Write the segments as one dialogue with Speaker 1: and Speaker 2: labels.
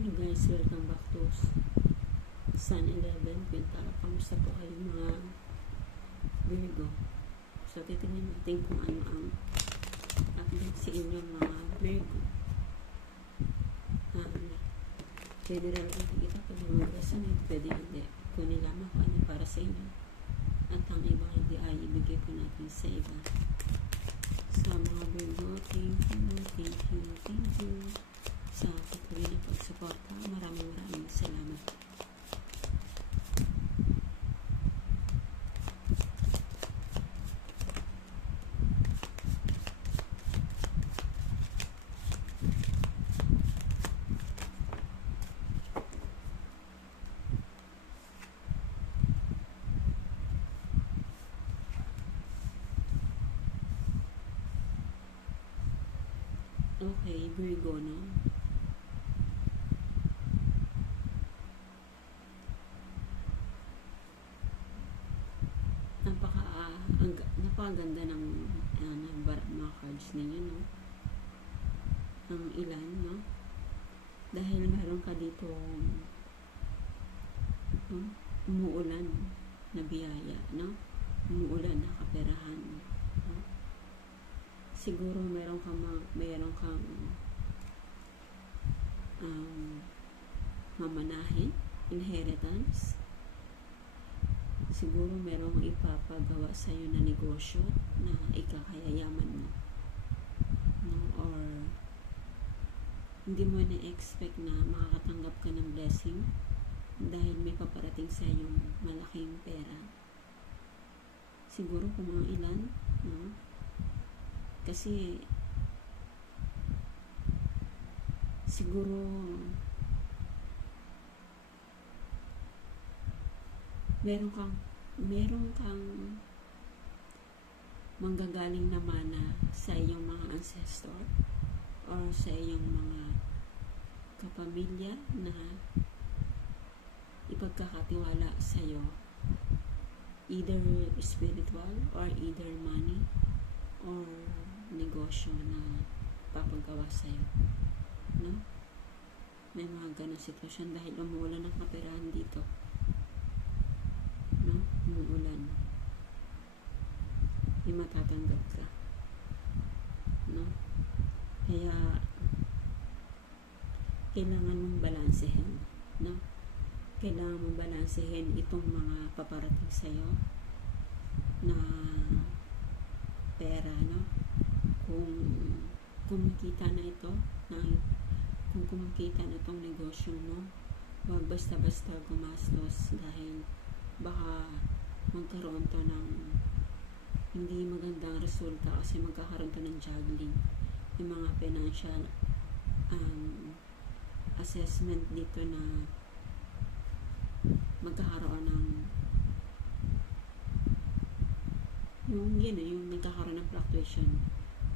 Speaker 1: Hello guys, welcome back to Sun 11 Quinta. Kamusta po kayo mga Virgo? So, titingnan natin kung ano ang update sa inyong mga Virgo. Um, general kita pwede mag-resonate, pwede hindi. Kunin lamang kung ano para sa inyo. At ang iba hindi ay ibigay po natin sa iba. Sa mga Virgo, thank you, thank you, thank you sa patuloy na pagsuporta. Maraming maraming salamat. Okay, Virgo, no? Napaka, ah, ang, napakaganda ng, uh, ng bar, mga cards ninyo, no? Ang ilan, no? Dahil meron ka dito no? umuulan na biyaya, no? Umuulan na kaperahan, no? Siguro meron kang, meron kang um, mamanahin, inheritance, siguro merong ipapagawa sa iyo na negosyo na ikakayayaman mo. No? Or hindi mo na-expect na makakatanggap ka ng blessing dahil may paparating sa yung malaking pera. Siguro kung mga ilan, no? Kasi siguro meron kang meron kang manggagaling na mana sa iyong mga ancestor or sa iyong mga kapamilya na ipagkakatiwala sa iyo either spiritual or either money or negosyo na papagawa sa iyo no may mga ganong sitwasyon dahil umuulan ng kaperahan dito no? Umuulan. May matatanggap ka. No? Kaya, kailangan mong balansehin. No? Kailangan mong balansehin itong mga paparating sa'yo na pera, no? Kung kumikita na ito, na, kung kumikita na itong negosyo mo, huwag basta-basta gumastos dahil baka magkaroon to ng hindi magandang resulta kasi magkakaroon to ng juggling. Yung mga financial um, assessment dito na magkakaroon ng yung yun yung nagkakaroon ng fluctuation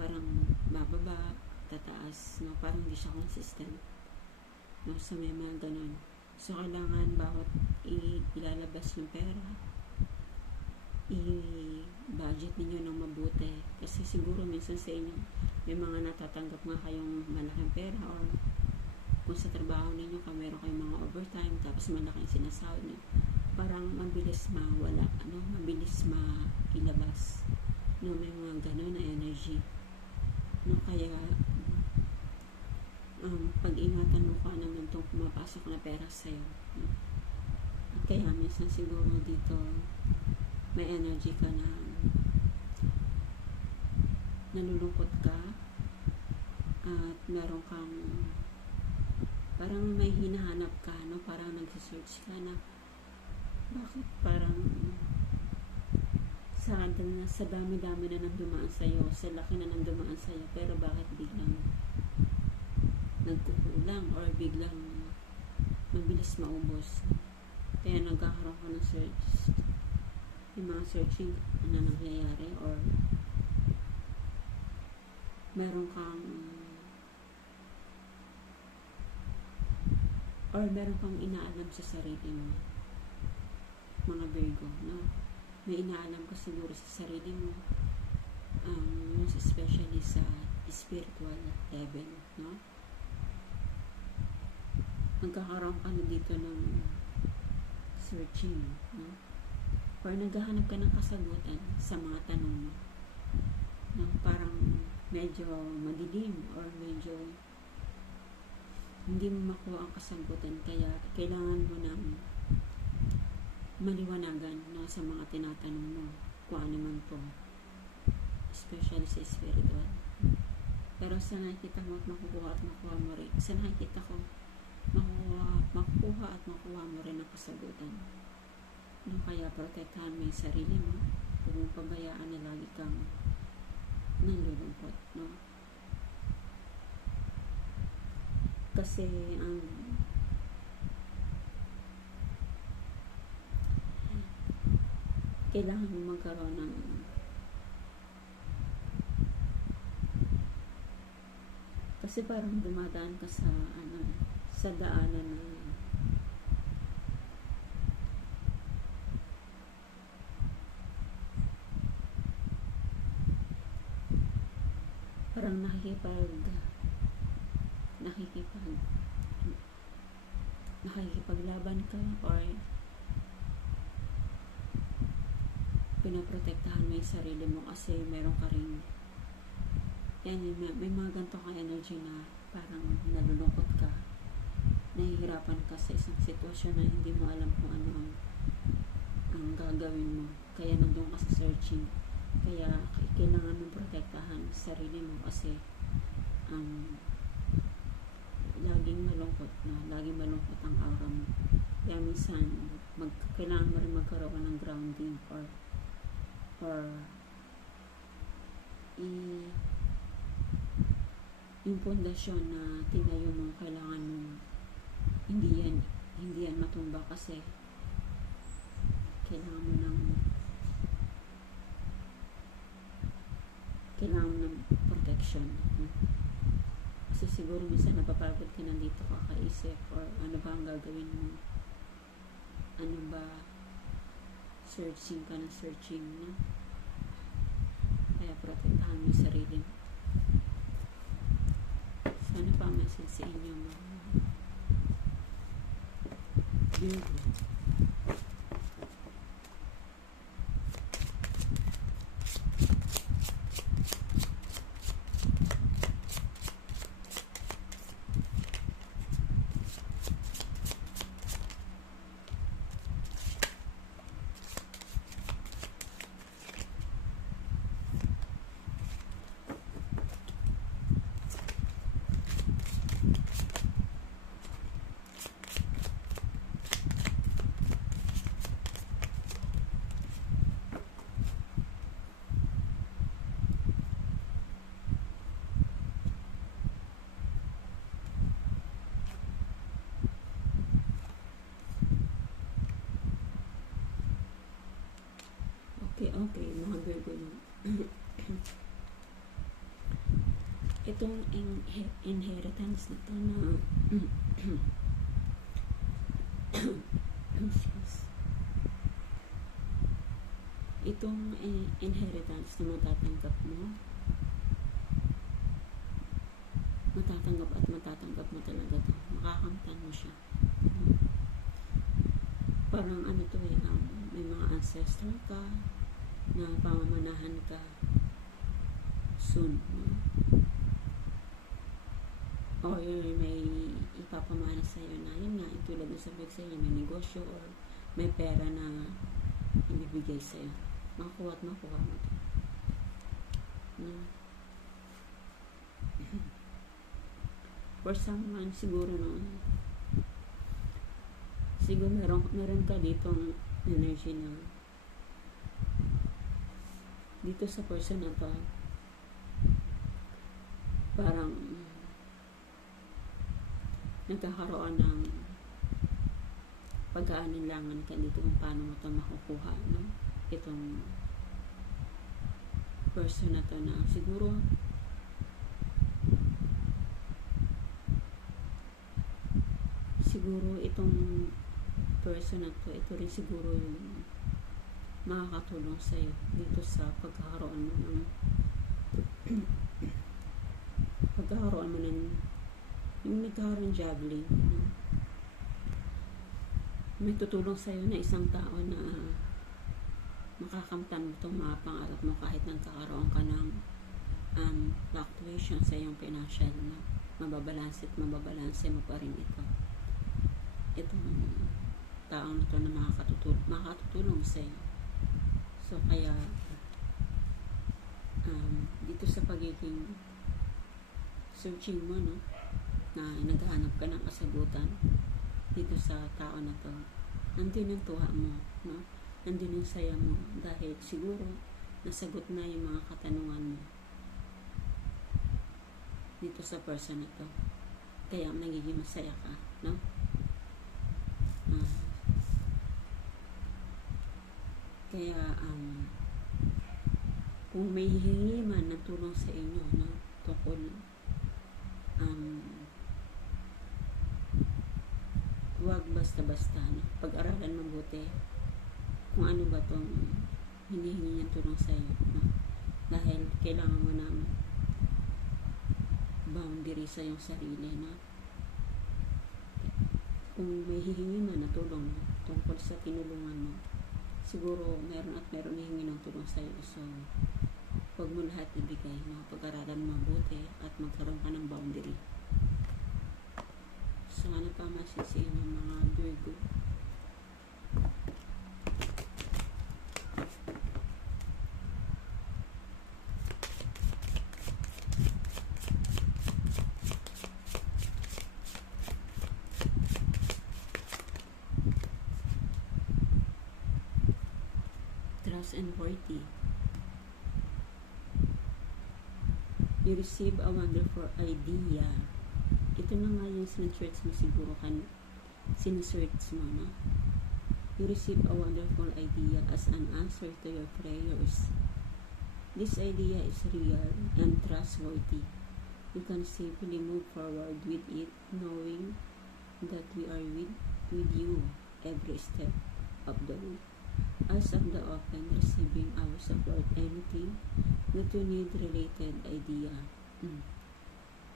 Speaker 1: parang bababa tataas no? Parang hindi siya consistent no? So may mga ganun So, kailangan bawat ilalabas yung pera, i-budget ninyo ng mabuti. Kasi siguro minsan sa inyo, may mga natatanggap nga kayong malaking pera or kung sa trabaho ninyo ka meron kayong mga overtime tapos malaking sinasahod nyo parang mabilis mawala ano? Mabilis mailabas no? May mga ganun na energy no kaya um, pag-ingatan mo kung ano man itong pumapasok na pera sa'yo. No? At kaya minsan siguro dito may energy ka na nalulungkot ka at meron kang parang may hinahanap ka, no? Parang nagsisearch ka na bakit parang sa, sa dami-dami na nang dumaan sa'yo, sa laki na nang dumaan sa'yo, pero bakit biglang nagkukulang or biglang mabilis maubos. Kaya nagkakaroon ka ng search, yung mga searching na nangyayari or meron kang or meron kang inaalam sa sarili mo mga Virgo, no? May inaalam ka siguro sa sarili mo um, most especially sa spiritual level, no? magkakaroon ka na dito ng searching, no? Or naghahanap ka ng kasagutan sa mga tanong mo. No? Parang medyo madilim or medyo hindi mo makuha ang kasagutan kaya kailangan mo ng maliwanagan no, sa mga tinatanong mo kung ano man po. Especially sa spiritual pero sa nakikita mo at makukuha at makuha mo rin sa nakikita ko makukuha, makukuha at makuha mo rin ang kasagutan. No, kaya protektahan mo yung sarili mo. Huwag pabayaan na lagi kang nalulungkot no? Kasi ang kailangan magkaroon ng kasi parang dumadaan ka sa ano sa daanan na parang nakikipag nakikipag nakikipaglaban ka or pinaprotektahan mo yung sarili mo kasi meron ka rin yan, may, may mga ganito kang energy na parang nalulungkot ka nahihirapan ka sa isang sitwasyon na hindi mo alam kung ano ang, ang gagawin mo. Kaya nandun ka sa searching. Kaya kailangan mong protektahan sa sarili mo kasi um, laging malungkot na laging malungkot ang aura mo. Kaya minsan mag, kailangan mo rin magkaroon ng grounding or or i yung pundasyon na tinayo mo kailangan mo hindi yan hindi yan matumba kasi kailangan mo ng kailangan mo ng protection. Kasi siguro minsan napapagod ka nandito kakaisip or ano ba ang gagawin mo? Ano ba searching ka ng searching na. Kaya protektahan mo yung sarili mo. So ano pa message sa inyo mga Virgo Okay, mga no. Itong in- inheritance na to na. Itong eh, inheritance na matatanggap mo matatanggap at matatanggap mo talaga to. Makakamtan mo siya. Parang ano to eh, um, may mga ancestor ka, na pamamanahan ka soon. O yun, may ipapamana sa'yo na, yun nga, tulad na sabi ko sa'yo, may negosyo or may pera na ibibigay sa'yo. Makuha at makuha mo. No? For someone, siguro no, siguro meron, meron ka ditong energy na dito sa person na to parang nagkakaroon ng pag-aalinlangan ka dito kung paano mo ito makukuha no? itong person na to na siguro siguro itong person na to ito rin siguro yung makakatulong sa iyo dito sa pagkakaroon mo ng pagkakaroon mo ng yung nagkaroon juggling no? may tutulong sa'yo na isang tao na makakamtan mo itong mga pangarap mo kahit nagkakaroon ka ng um, fluctuation sa iyong financial no? mababalanse at mababalanse mo pa rin ito itong taong ito na makakatutulong, makakatutulong sa iyo so kaya um, dito sa pagiging searching mo no na naghahanap ka ng kasagutan dito sa tao na to nandun yung tuwa mo no? Nandun yung saya mo dahil siguro nasagot na yung mga katanungan mo dito sa person na to. Kaya nagiging masaya ka no? Ah. kaya um, kung may hihingi man ng tulong sa inyo no tungkol um, wag basta-basta no? pag-aralan mabuti kung ano ba tong hinihingi niyang tulong sa iyo no? dahil kailangan mo ng boundary sa iyong sarili no? kung may hihingi man na tulong tungkol sa tinulungan mo siguro meron at meron hihingi ng tulong sa iyo so huwag mo lahat ibigay. No? pag-aralan mabuti at magkaroon ka ng boundary. Sa ano pa masin sa inyo mga Virgo and worthy you receive a wonderful idea. Ito na nga yung sinesearch mo siguro kan sinesearch mo no? You receive a wonderful idea as an answer to your prayers. This idea is real and trustworthy. You can simply move forward with it knowing that we are with, with you every step of the way as of the open receiving our support anything that you need related idea. Mm.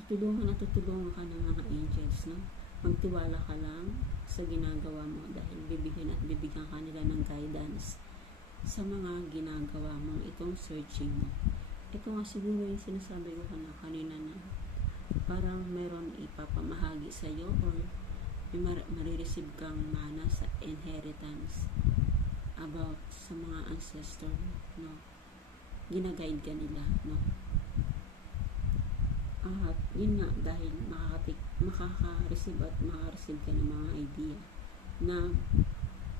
Speaker 1: tutulungan at tutulungan ka ng mga angels no? Magtiwala ka lang sa ginagawa mo dahil bibigyan at bibigyan ka nila ng guidance sa mga ginagawa mo itong searching mo. Ito nga siguro yung sinasabi ko na kanina na parang meron ipapamahagi sa iyo or may mar- marireceive kang mana sa inheritance about sa mga ancestor no? Ginaguide ka nila no? At yun nga dahil makakatik, makaka-receive at makaka-receive ka ng mga idea na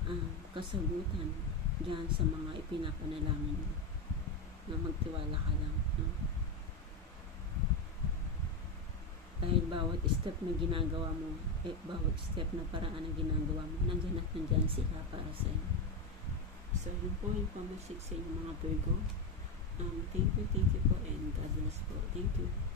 Speaker 1: um, kasagutan dyan sa mga ipinapanalangin mo na magtiwala ka lang no? dahil bawat step na ginagawa mo eh, bawat step na paraan na ginagawa mo nandyan at nandyan sila para sa iyo so yun po yung pamasid sa inyo mga Virgo um, thank you, thank you po and God bless po. Thank you